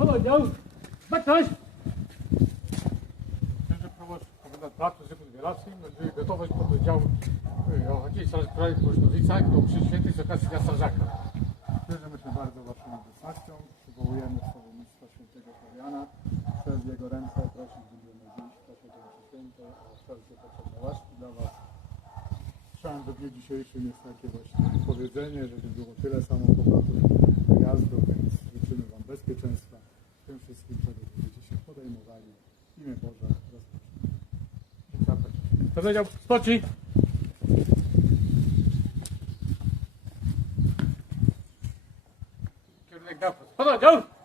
Pododdział! Baczność! Księże prowadź komendant Placu z Wielacji, będzie gotowość pododdziału y, Ochotniczej Straży Krajowej w Bożnowicach do mszy świętej z okazji Dnia Strażaka. Cieszymy się bardzo Waszą obecnością. Przywołujemy słownictwo świętego Floriana. Przez jego ręce prosić będziemy dziś mszy świętej o wszelkie potrzebne łaski dla Was. Że w dniu dzisiejszym jest takie właśnie powiedzenie, żeby było tyle samochodów wszystkim, czego będziecie podejmowali. Imię Boże wprost. Pododdział! Marsz!